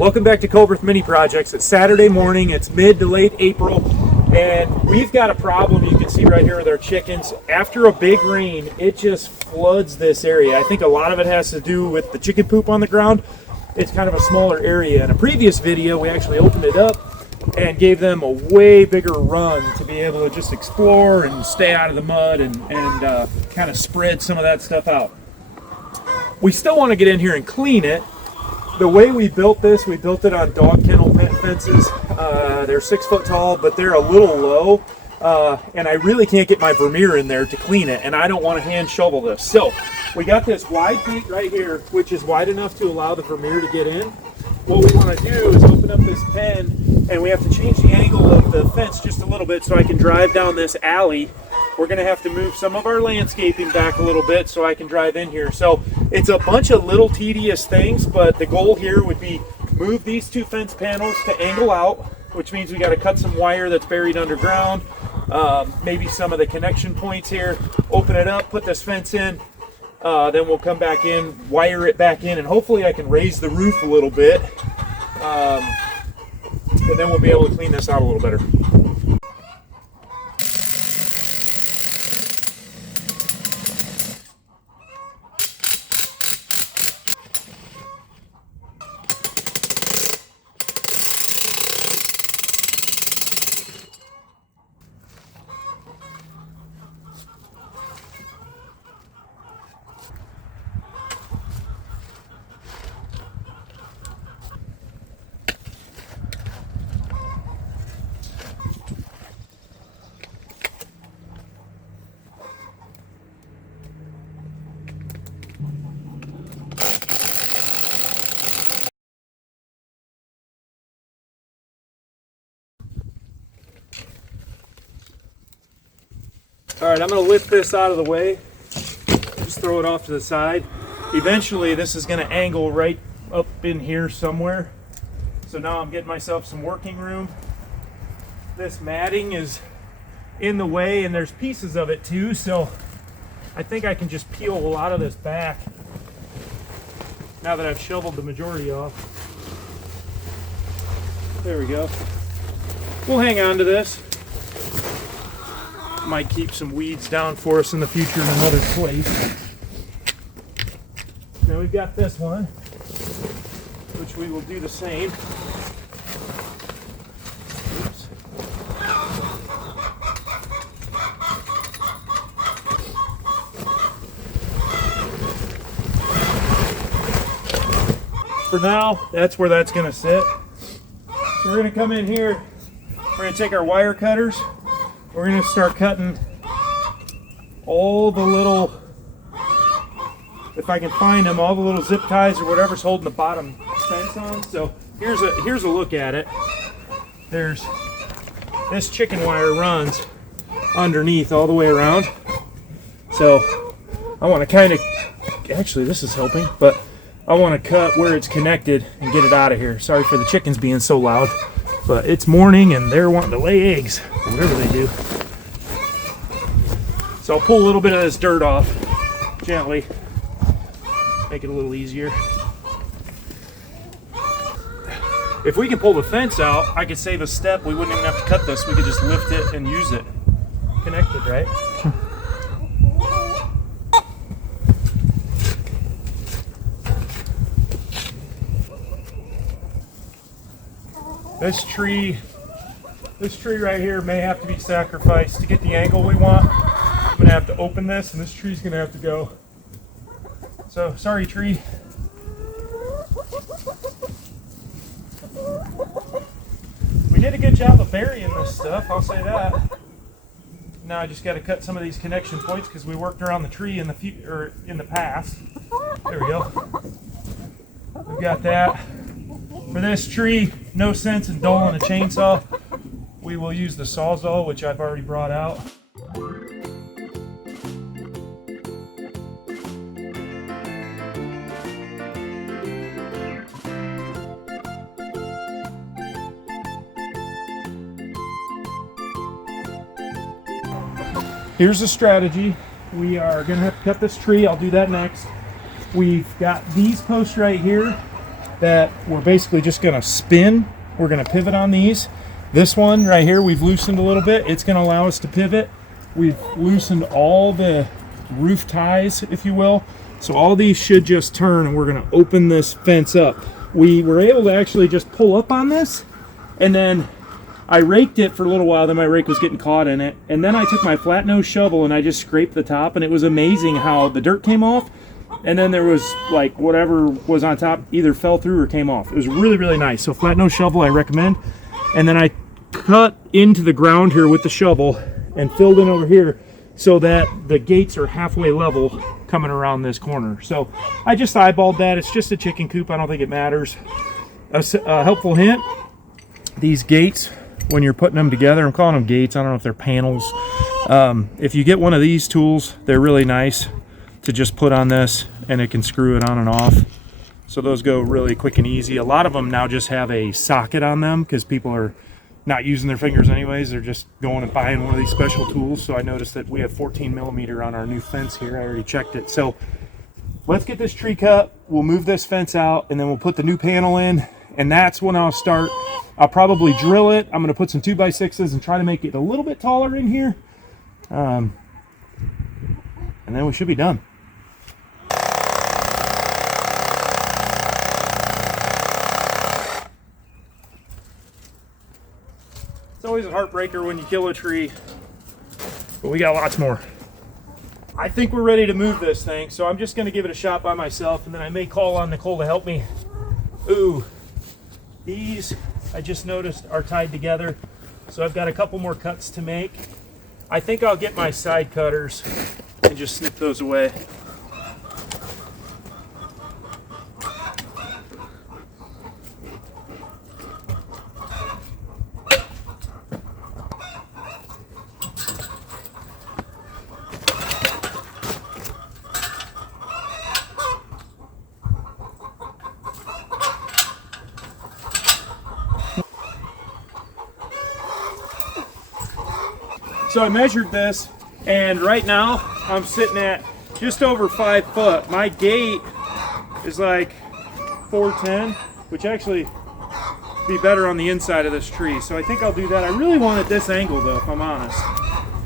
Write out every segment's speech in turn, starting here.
Welcome back to Coop Mini Projects. It's Saturday morning, it's mid to late April, and we've got a problem you can see right here with our chickens. After a big rain, it just floods this area. I think a lot of it has to do with the chicken poop on the ground. It's kind of a smaller area. In a previous video, we actually opened it up and gave them a way bigger run to be able to just explore and stay out of the mud and kind of spread some of that stuff out. We still want to get in here and clean it. The way we built this, we built it on dog kennel fences. They're 6 foot tall, but they're a little low. And I really can't get my Vermeer in there to clean it, and I don't want to hand shovel this. So we got this wide gate right here, which is wide enough to allow the Vermeer to get in. What we want to do is open up this pen, and we have to change the angle of the fence just a little bit so I can drive down this alley. We're going to have to move some of our landscaping back a little bit so I can drive in here. So it's a bunch of little tedious things, but the goal here would be move these 2 fence panels to angle out, which means we got to cut some wire that's buried underground, maybe some of the connection points here, open it up, put this fence in, then we'll come back in, wire it back in, and hopefully I can raise the roof a little bit, and then we'll be able to clean this out a little better. All right, I'm going to lift this out of the way, just throw it off to the side. Eventually this is going to angle right up in here somewhere. So now I'm getting myself some working room. This matting is in the way and there's pieces of it too, so I think I can just peel a lot of this back now that I've shoveled the majority off. There we go. We'll hang on to this. Might keep some weeds down for us in the future in another place. Now we've got this one, which we will do the same. Oops. For now, that's where that's going to sit. So we're going to come in here, we're going to take our wire cutters, we're going to start cutting all the little, if I can find them, all the little zip ties or whatever's holding the bottom fence on. So here's a look at it. There's this chicken wire runs underneath all the way around. So I want to kind of, actually this is helping, but I want to cut where it's connected and get it out of here. Sorry for the chickens being so loud. But it's morning and they're wanting to lay eggs, whatever they do. So I'll pull a little bit of this dirt off gently, make it a little easier. If we can pull the fence out, I could save a step. We wouldn't even have to cut this. We could just lift it and use it. Connected, right? This tree right here may have to be sacrificed to get the angle we want. I'm gonna have to open this and this tree's gonna have to go. So, sorry tree. We did a good job of burying this stuff, I'll say that. Now I just gotta cut some of these connection points because we worked around the tree in the past. There we go. We've got that. For this tree, no sense in doling a chainsaw. We will use the Sawzall, which I've already brought out. Here's the strategy. We are going to have to cut this tree. I'll do that next. We've got these posts right here. that we're basically just going to spin. We're going to pivot on these. This one right here, we've loosened a little bit. It's going to allow us to pivot. We've loosened all the roof ties, if you will. So all these should just turn, and we're going to open this fence up. We were able to actually just pull up on this, and then I raked it for a little while. Then my rake was getting caught in it, and then I took my flat nose shovel and I just scraped the top, and it was amazing how the dirt came off, and then there was like whatever was on top either fell through or came off. It was really, really nice. So flat nose shovel I recommend. And then I cut into the ground here with the shovel and filled in over here so that the gates are halfway level coming around this corner. So I just eyeballed that. It's just a chicken coop. I don't think it matters. A helpful hint, these gates, when you're putting them together, I'm calling them gates, I don't know if they're panels. If you get one of these tools, they're really nice to just put on this, and it can screw it on and off. So those go really quick and easy. A lot of them now just have a socket on them because people are not using their fingers anyways. They're just going and buying one of these special tools. So I noticed that we have 14 millimeter on our new fence here. I already checked it. So let's get this tree cut. We'll move this fence out, and then we'll put the new panel in, and that's when I'll start. I'll probably drill it. I'm going to put some 2x6s and try to make it a little bit taller in here. And then we should be done. It's always a heartbreaker when you kill a tree, but we got lots more. I think we're ready to move this thing, so I'm just going to give it a shot by myself, and then I may call on Nicole to help me. Ooh, these I just noticed are tied together, so I've got a couple more cuts to make. I think I'll get my side cutters and just snip those away. So I measured this, and right now I'm sitting at just over 5 foot. My gate is like 410, which actually be better on the inside of this tree. So I think I'll do that. I really wanted this angle though, if I'm honest.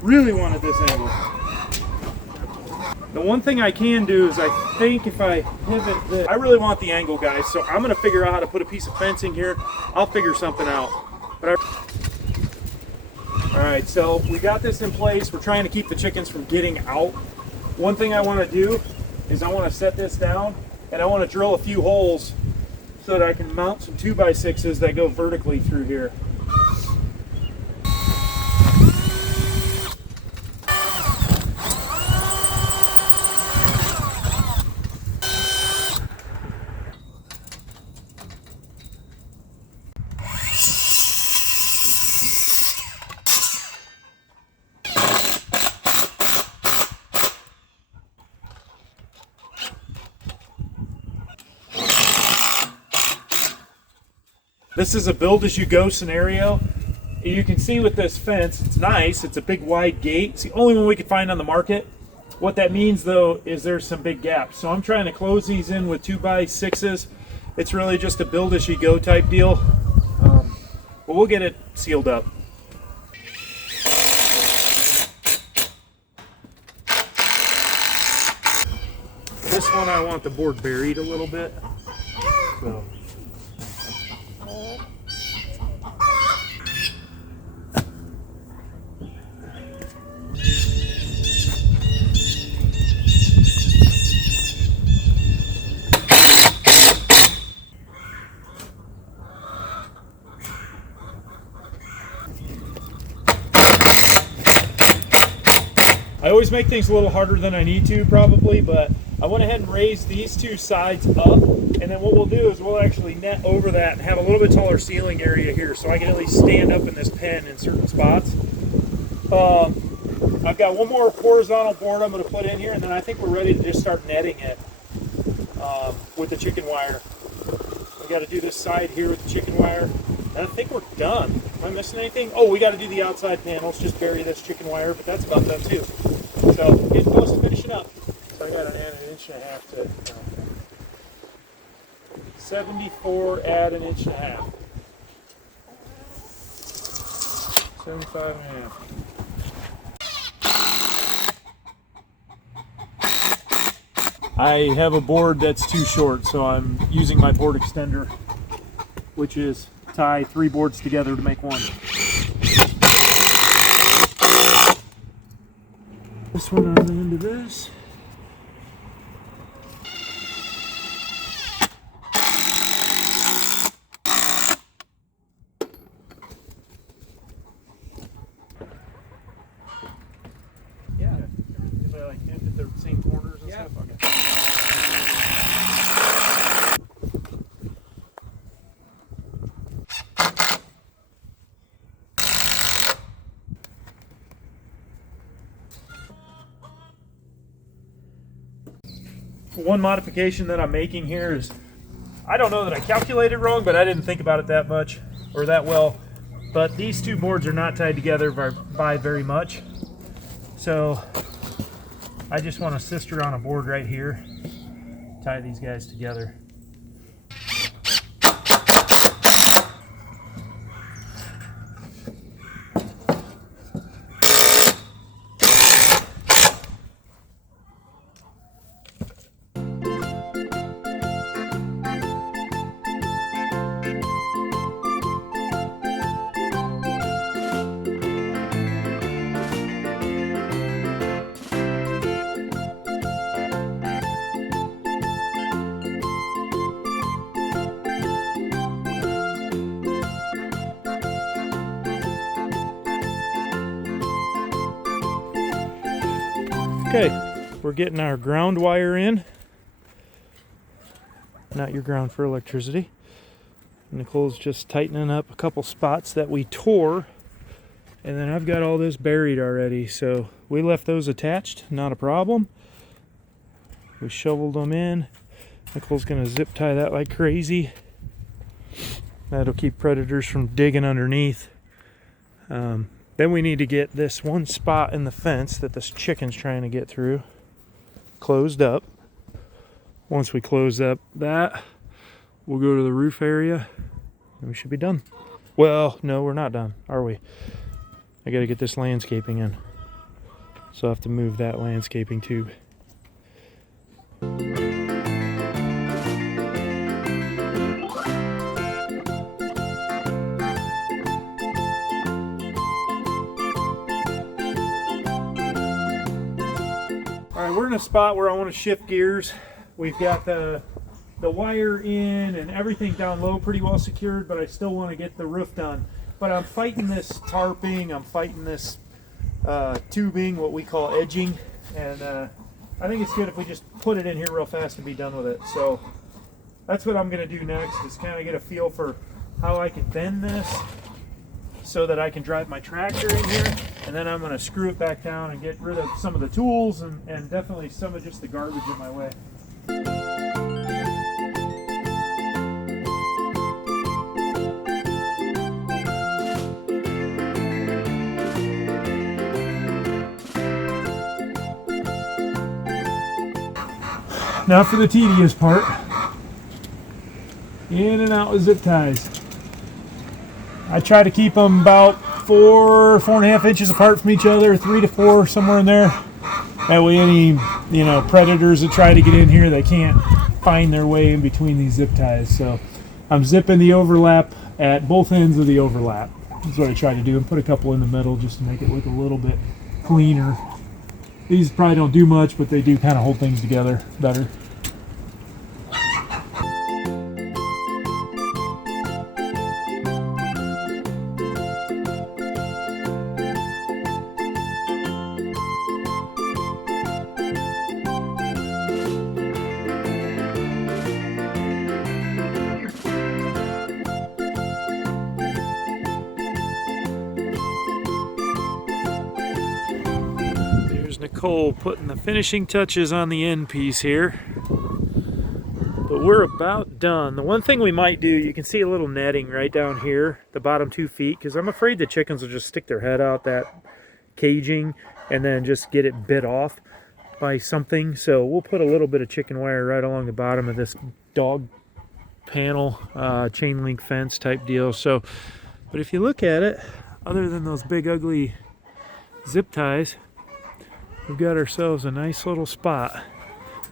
Really wanted this angle. The one thing I can do is I think if I pivot this, I really want the angle, guys. So I'm gonna figure out how to put a piece of fencing here. I'll figure something out. All right, so we got this in place. We're trying to keep the chickens from getting out. One thing I want to do is I want to set this down, and I want to drill a few holes so that I can mount some 2x6s that go vertically through here. This is a build-as-you-go scenario. You can see with this fence, it's nice. It's a big wide gate. It's the only one we could find on the market. What that means though is there's some big gaps. So I'm trying to close these in with 2x6s. It's really just a build-as-you-go type deal. But we'll get it sealed up. This one I want the board buried a little bit. So. I always make things a little harder than I need to probably, but I went ahead and raised these two sides up, and then what we'll do is we'll actually net over that and have a little bit taller ceiling area here so I can at least stand up in this pen in certain spots. I've got one more horizontal board I'm going to put in here, and then I think we're ready to just start netting it with the chicken wire. We got to do this side here with the chicken wire, and I think we're done. Am I missing anything? Oh, we got to do the outside panels, just bury this chicken wire, but that's about done too. So getting close to finishing up. So I got an inch and a half to 74, add an inch and a half. 75 and a half. I have a board that's too short, so I'm using my board extender, which is tie 3 boards together to make one. This one on the end of this. Yeah, if I like end at the same corners and stuff. Okay. One modification that I'm making here is, I don't know that I calculated wrong, but I didn't think about it that much or that well. But these 2 boards are not tied together by very much. So I just want a sister on a board right here, tie these guys together. Okay, we're getting our ground wire in. Not your ground for electricity. Nicole's just tightening up a couple spots that we tore. And then I've got all this buried already. So we left those attached, not a problem. We shoveled them in. Nicole's gonna zip tie that like crazy. That'll keep predators from digging underneath. Then we need to get this one spot in the fence that this chicken's trying to get through closed up. Once we close up that, we'll go to the roof area and we should be done. Well, no, we're not done, are we? I gotta get this landscaping in. So I have to move that landscaping tube. We're in a spot where I want to shift gears. We've got the wire in and everything down low pretty well secured, but I still want to get the roof done. But I'm fighting this tarping, I'm fighting this tubing, what we call edging, and I think it's good if we just put it in here real fast and be done with it. So that's what I'm going to do next, is kind of get a feel for how I can bend this so that I can drive my tractor in here, and then I'm going to screw it back down and get rid of some of the tools and definitely some of just the garbage in my way. Now for the tedious part. In and out with zip ties. I try to keep them about 4.5 inches apart from each other, 3 to 4, somewhere in there. That way any, predators that try to get in here, they can't find their way in between these zip ties. So I'm zipping the overlap at both ends of the overlap. That's what I try to do, and put a couple in the middle just to make it look a little bit cleaner. These probably don't do much, but they do kind of hold things together better. Nicole putting the finishing touches on the end piece here, but we're about done. The one thing we might do, you can see a little netting right down here, the bottom 2 feet, because I'm afraid the chickens will just stick their head out that caging and then just get it bit off by something. So we'll put a little bit of chicken wire right along the bottom of this dog panel, chain link fence type deal. So, but if you look at it, other than those big ugly zip ties, we've got ourselves a nice little spot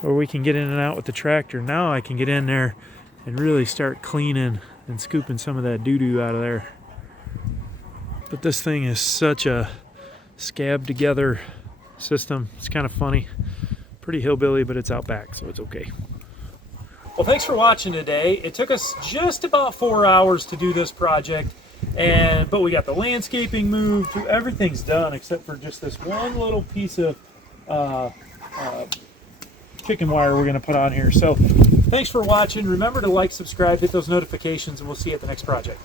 where we can get in and out with the tractor. Now I can get in there and really start cleaning and scooping some of that doo-doo out of there. But this thing is such a scab together system. It's kind of funny. Pretty hillbilly, but it's out back, so it's okay. Well, thanks for watching today. It took us just about 4 hours to do this project, but we got the landscaping moved. Everything's done except for just this one little piece of chicken wire we're going to put on here. So thanks for watching. Remember to like, subscribe, hit those notifications, and we'll see you at the next project.